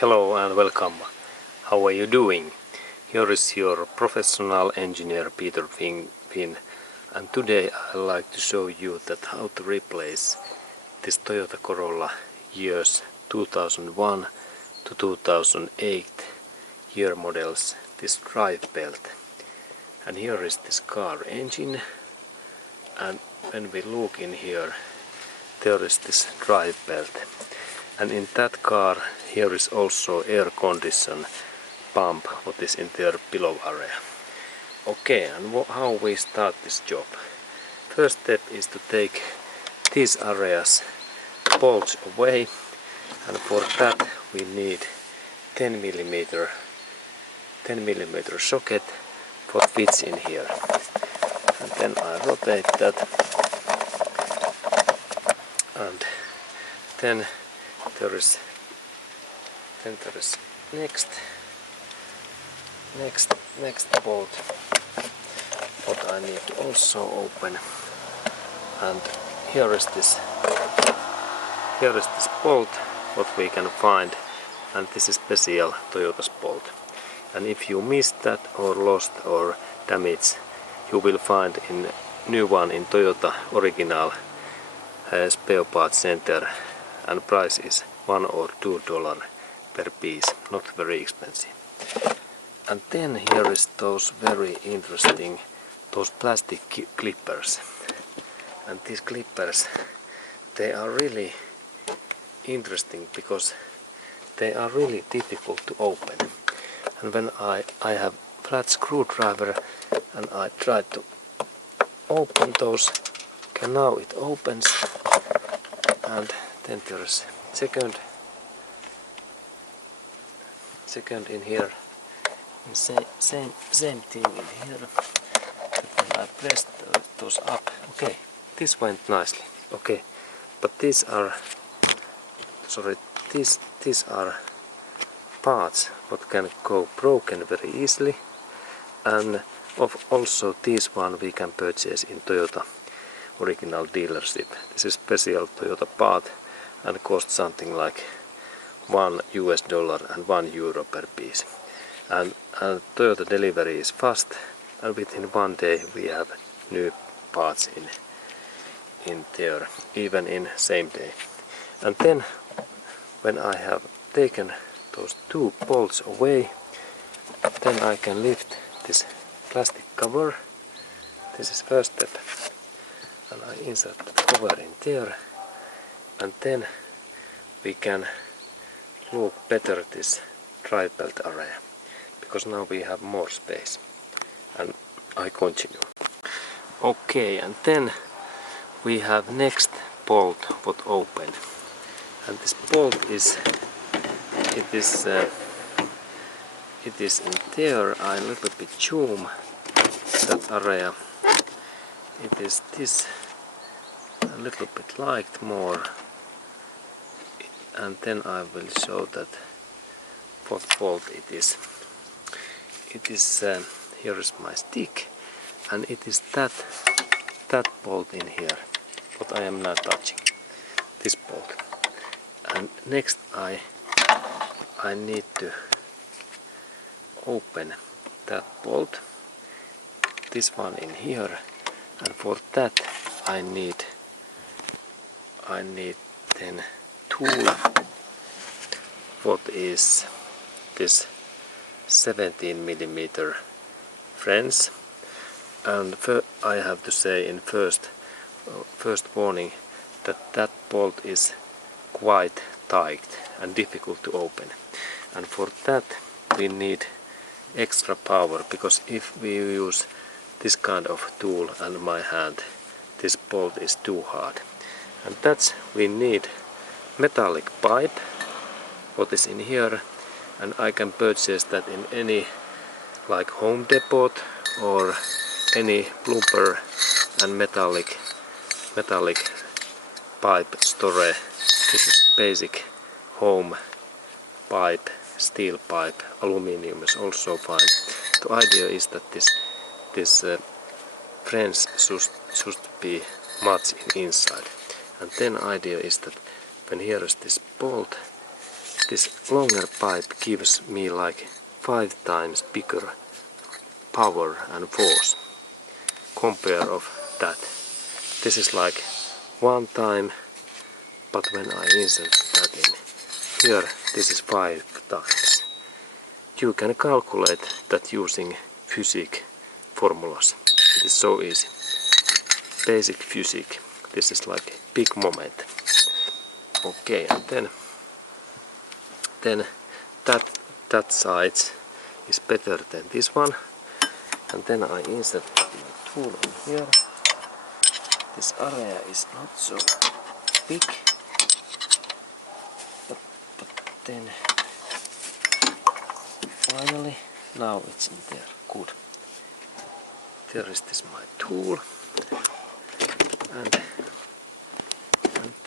Hello and welcome. How are you doing? Here is your professional engineer Peter Finn, and today I'd like to show you that how to replace this Toyota Corolla years 2001 to 2008 year models, this Drivebelt. And here is this car engine, and when we look in here, there is this Drivebelt. And in that car here is also air condition pump what is in their below area. Okay, and how we start this job? First step is to take these areas bolts away, and for that we need 10 millimeter socket what fits in here. And then I rotate that, and then there is next bolt what I need to also open, and here is this bolt what we can find, and this is special Toyota's bolt. And if you missed that or lost or damaged, you will find in new one in Toyota original spare parts center, and price is $1 or $2 per piece, not very expensive. And then here is those very interesting, those plastic clippers. And these clippers, they are really interesting because they are really difficult to open. And when I have flat screwdriver and I try to open those, okay, now it opens, and then there is second in here, and same thing in here. When I press those up, okay, this went nicely. Okay, but these are parts what can go broken very easily, and also this one we can purchase in Toyota original dealership. This is special Toyota part and costs something like $1 and €1 per piece. And Toyota delivery is fast, and within 1 day we have new parts in there, even in same day. And then when I have taken those two bolts away, then I can lift this plastic cover. This is first step, and I insert the cover in there, and then we can look better this Drivebelt area, because now we have more space. And I continue. Okay, and then we have next bolt what open, and this bolt is it is in there. I a little bit zoom that area. It is this a little bit light more, and then I will show that what bolt it is. It is here is my stick, and it is that bolt in here what I am now touching, this bolt. And next I need to open that bolt, this one in here, and for that I need then tool what is this 17 millimeter French. And I have to say in first warning that bolt is quite tight and difficult to open, and for that we need extra power, because if we use this kind of tool and my hand, this bolt is too hard. And that's we need metallic pipe what is in here, and I can purchase that in any like Home Depot or any blooper and metallic pipe store. This is basic home pipe, steel pipe, aluminium is also fine. The idea is that this French should be much inside, and then idea is that when here is this bolt, this longer pipe gives me like 5 times bigger power and force compare of that. This is like 1 time, but when I insert that in here, this is 5 times. You can calculate that using physics formulas. It is so easy. Basic physics. This is like big moment. Okay, and then that side is better than this one. And then I insert my tool in here. This area is not so big, but then finally now it's in there. Good. There is this my tool, and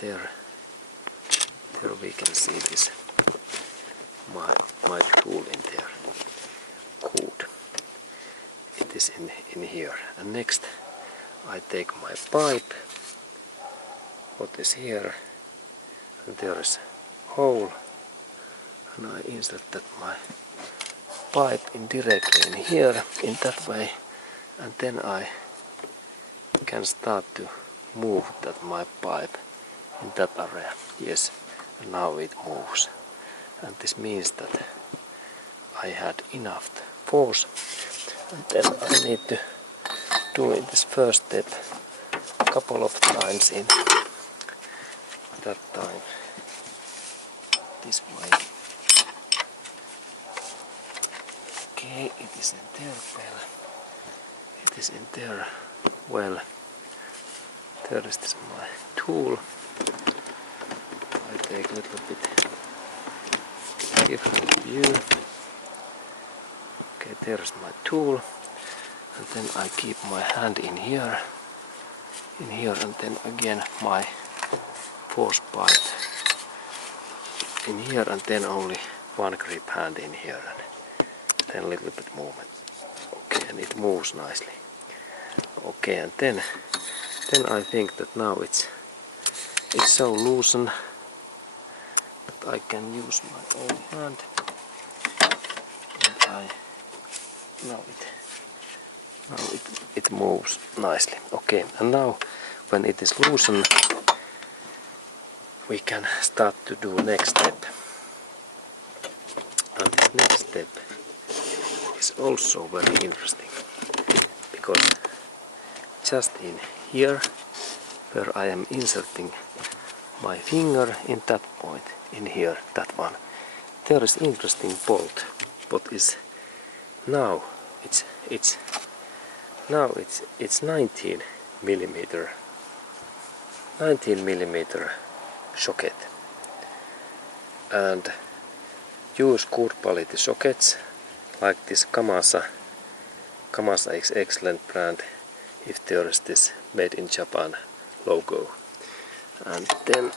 there we can see this my tool in there. Good. It is in here. And next I take my pipe, what is here, and there is a hole, and I insert that my pipe indirectly in here, in that way, and then I can start to move that my pipe in that area. Yes, and now it moves, and this means that I had enough force, and then I need to do in this first step a couple of times in that time this way. Okay, it is in there well. It is in there well. There is this my tool. I take a little bit different view. Okay, there is my tool. And then I keep my hand in here, and then again my force pipe in here, and then only one grip hand in here, and then a little bit movement. Okay, and it moves nicely. Okay, and then I think that now it's so loosened that I can use my own hand, and now it moves nicely. Okay, and now when it is loosened, we can start to do next step. And this next step is also very interesting, because just in here, where I am inserting my finger in that point, in here, that one, there is interesting bolt. What is now? It's 19 millimeter socket, and use good quality sockets like this Kamasa is excellent brand if there is this made in Japan logo. And then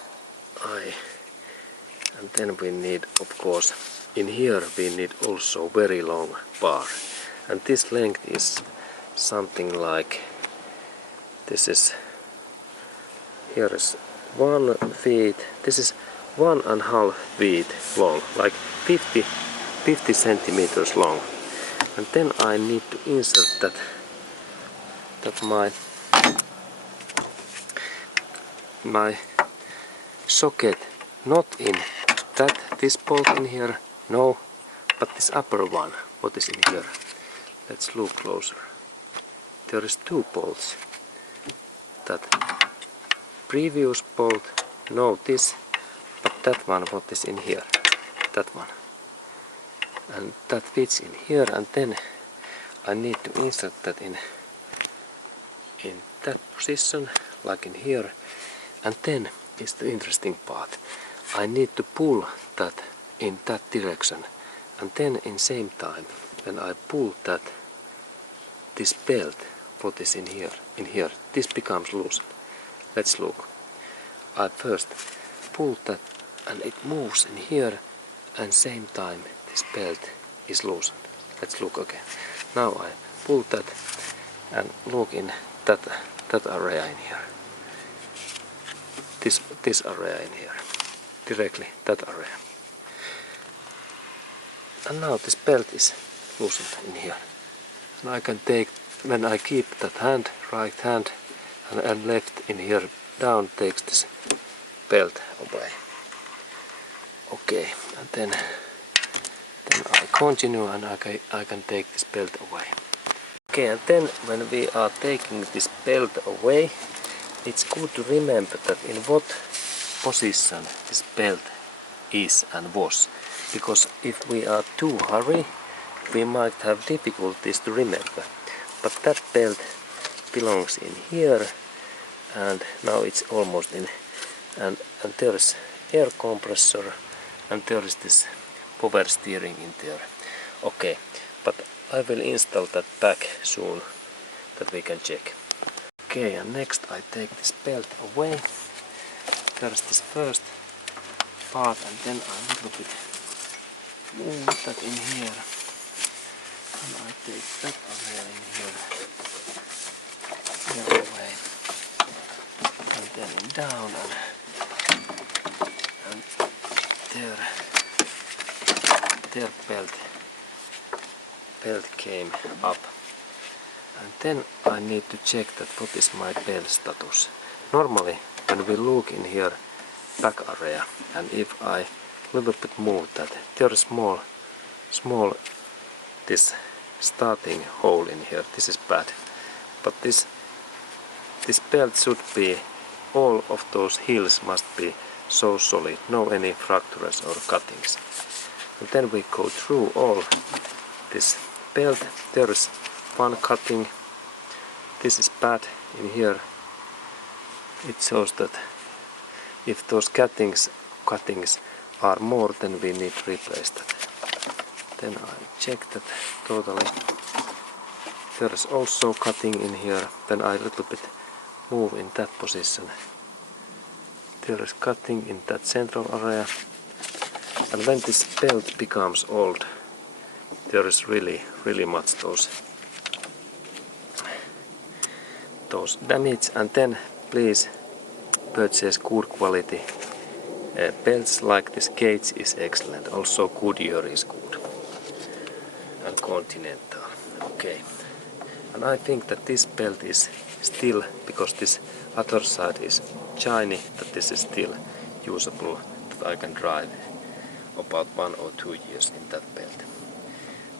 we need, of course, in here we need also very long bar, and this length is something like, this is, here is 1 feet, this is 1.5 feet long, like 50 centimeters long. And then I need to insert that my socket not in this bolt in here, no, but this upper one, what is in here. Let's look closer. There is 2 bolts. That previous bolt, no this, but that one, what is in here, that one. And that fits in here, and then I need to insert that in that position, like in here. And then is the interesting part. I need to pull that in that direction, and then in same time when I pull that, this belt, what is in here, this becomes loosened. Let's look. I first pull that, and it moves in here, and same time this belt is loosened. Let's look again. Now I pull that and look in that area in here. This area in here, directly that area. And now this belt is loosened in here. And I can take, when I keep that hand, right hand, and left in here down, takes this belt away. Okay, and then I continue and I can take this belt away. Okay, and then when we are taking this belt away, it's good to remember that in what position this belt is and was. Because if we are too hurry, we might have difficulties to remember. But that belt belongs in here, and now it's almost in, and there is air compressor, and there is this power steering in there. Okay, but I will install that back soon, that we can check. Okay, and next I take this belt away. There's this first part, and then I little bit move that in here. And I take that area in here away. And then down and there belt came up. And then I need to check that what is my belt status. Normally when we look in here back area, and if I little bit move that, there is small this starting hole in here. This is bad. But this belt should be, all of those heels must be so solid, no any fractures or cuttings. And then we go through all this belt. There is one cutting. This is bad in here. It shows that if those cuttings are more, then we need to replace that. Then I check that totally. There is also cutting in here. Then I little bit move in that position. There is cutting in that central area. And when this belt becomes old, there is really much those damage. And then please purchase good quality belts like this. Gauge is excellent. Also Goodyear is good. And Continental. Okay. And I think that this belt is still, because this other side is shiny, that this is still usable, that I can drive about 1 or 2 years in that belt.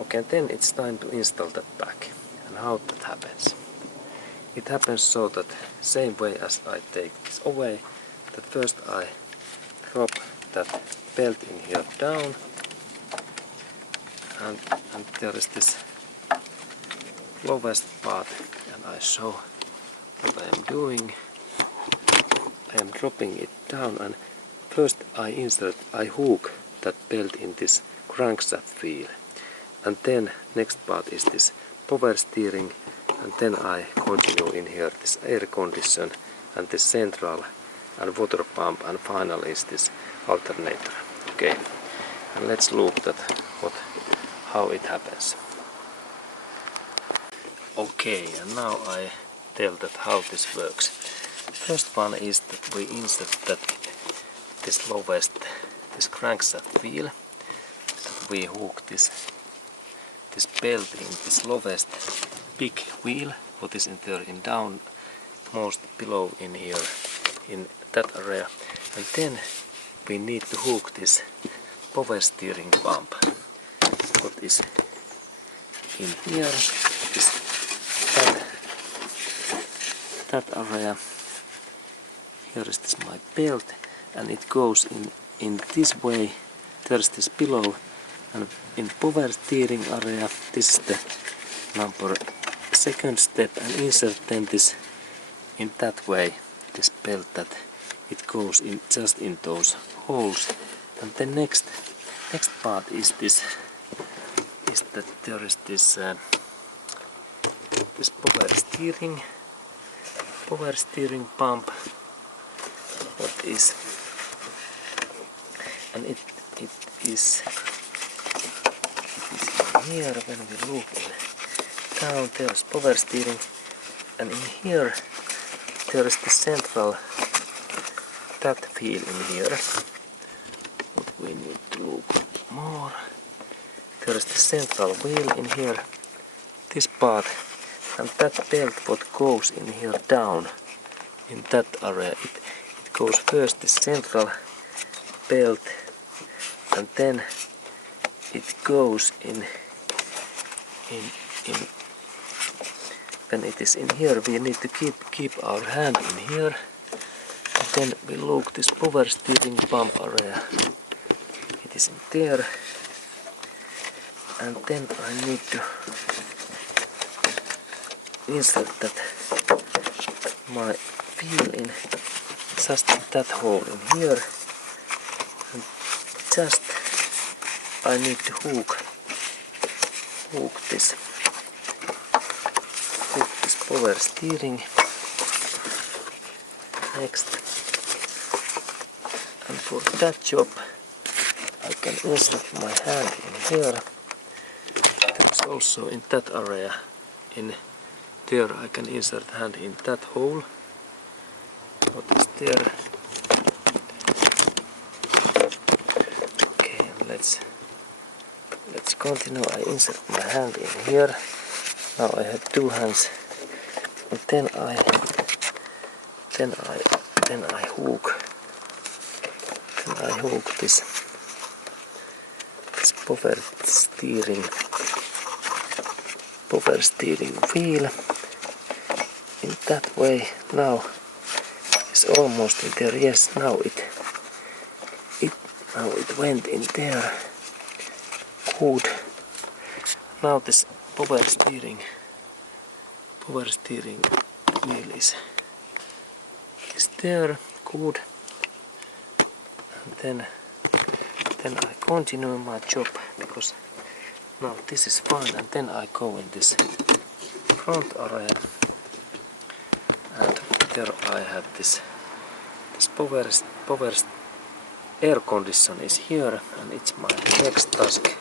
Okay, and then it's time to install that back. And how that happens? It happens so that same way as I take this away, that first I drop that belt in here down, and there is this lowest part, and I show what I am doing. I am dropping it down, and first I hook that belt in this crankshaft wheel, and then next part is this power steering, and then I continue in here this air condition and this central and water pump, and finally is this alternator. Okay, and let's look at how it happens. Okay, and now I tell that how this works. First one is that we insert that this lowest, this crankshaft wheel, that we hook this belt in this lowest big wheel, what is in there in down most below in here in that area, and then we need to hook this power steering pump, what is in here, is that area. Here is this my belt, and it goes in this way. There's this below, and in power steering area, this is the number second step, and insert then this in that way, this belt, that it goes in just in those holes. And the next part is this, is that there is this this power steering pump, what is, and it is in here. When we look down, there is power steering, and in here there is the central, that wheel in here, what we need to look more. there is the central wheel in here, this part, and that belt what goes in here down in that area. It goes first the central belt, and then it goes in when it is in here we need to keep our hand in here, and then we look this power steering pump area, it is in there, and then I need to insert that my wheel in just that hole in here, and just I need to hook this power steering next, and for that job I can insert my hand in here. There's also in that area in there I can insert hand in that hole. What is there? Okay, and let's continue. I insert my hand in here. Now I have two hands, and then I hook this power steering wheel in that way. Now it's almost in there. Yes, now it went in there. Good. Now this power steering wheel is there. Good. And then I continue my job, because now this is fine, and then I go in this front area, and there I have this power air condition is here, and it's my next task.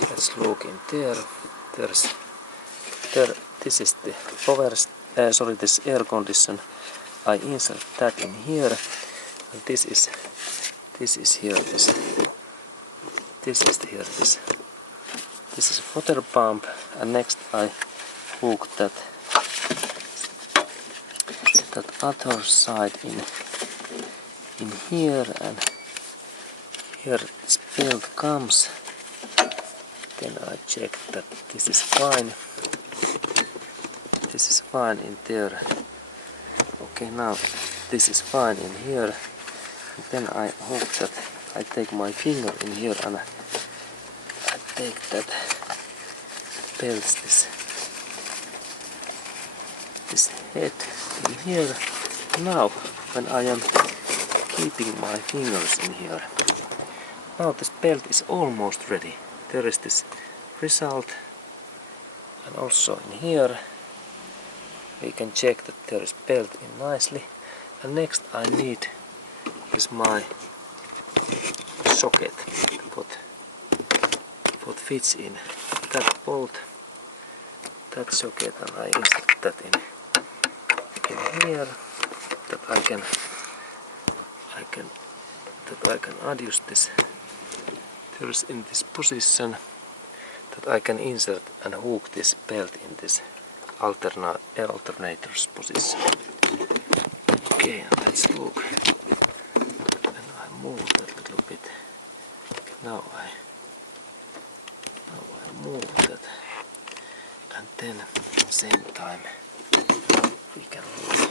Let's look in there. This is the this air condition. I insert that in here, and this is here. This is water pump, and next I hook that other side in here, and here this belt comes. Then I check that this is fine. This is fine in there. Okay, now this is fine in here. And then I hook that. I take my finger in here, and I take that belt, this head in here. Now when I am keeping my fingers in here, now this belt is almost ready. There is this result, and also in here we can check that there is belt in nicely. And next I need is my socket what fits in that bolt, that socket, and I insert that in here, that I can adjust this. There is in this position that I can insert and hook this belt in this alternator's position. Okay, let's look. And I move that little bit. Now I move that, and then at the same time we can move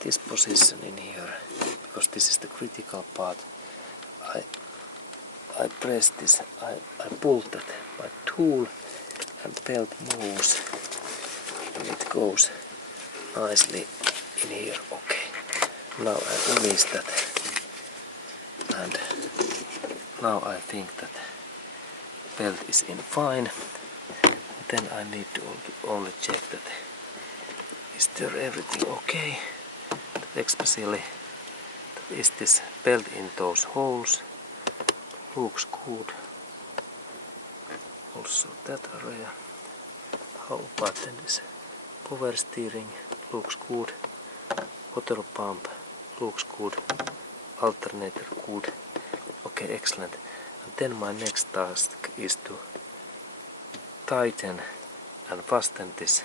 this position in here, because this is the critical part. I press this, I pull that by tool, and belt moves, and it goes nicely in here. Okay, now I release that, and now I think that belt is in fine. Then I need to only check that is there everything okay, especially that is this belt in those holes. Looks good. Also that area. How about then this power steering? Looks good. Water pump looks good. Alternator good. Okay, excellent. And then my next task is to tighten and fasten this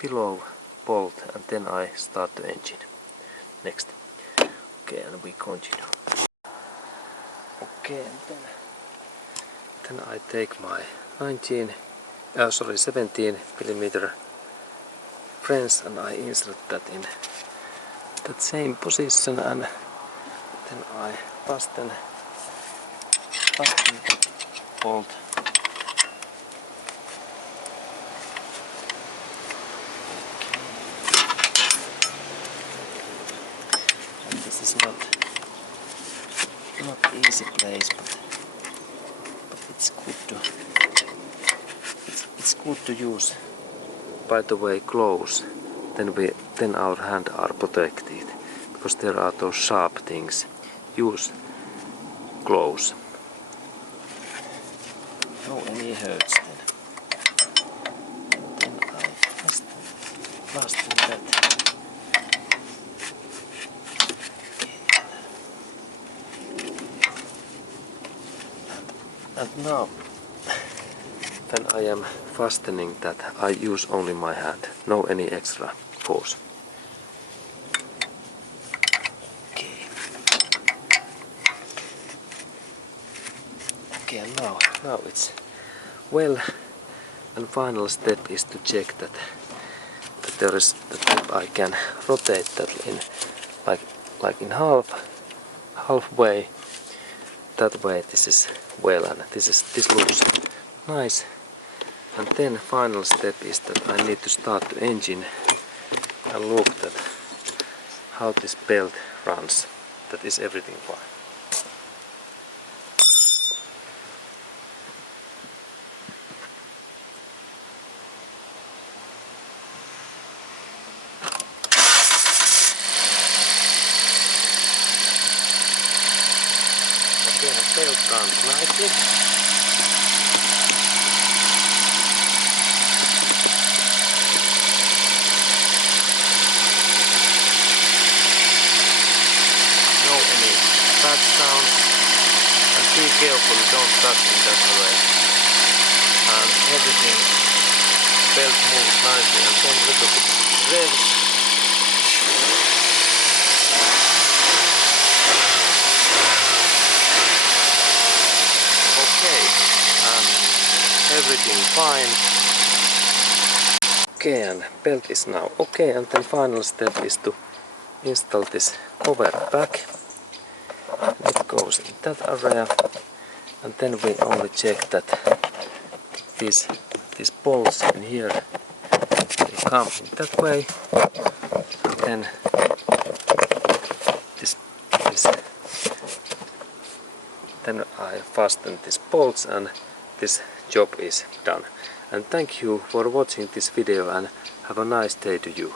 below bolt, and then I start the engine next. Okay, and we continue. Okay, and then I take my 17 millimeter wrench and I insert that in that same position, and then I fasten the bolt. And this is not easy place, but it's good to use. By the way, gloves. Then our hand are protected, because there are those sharp things. Use gloves. No any hurts then. Then I fasten that. And now, when I am fastening that, I use only my hand, no any extra force. Okay, and now it's well. And final step is to check that I can rotate that in like in halfway. That way this is well, and this looks nice. And then final step is that I need to start the engine and look at how this belt runs. That is everything fine. Okay, the belt runs nicely. Sounds, and be careful, don't touch in that way. And everything belt moves nicely, and then a little bit revs. Okay, and everything fine. Okay, and belt is now okay, and then final step is to install this cover back. It goes in that area, and then we only check that these bolts in here, they come in that way, and then then I fasten these bolts, and this job is done. And thank you for watching this video, and have a nice day to you.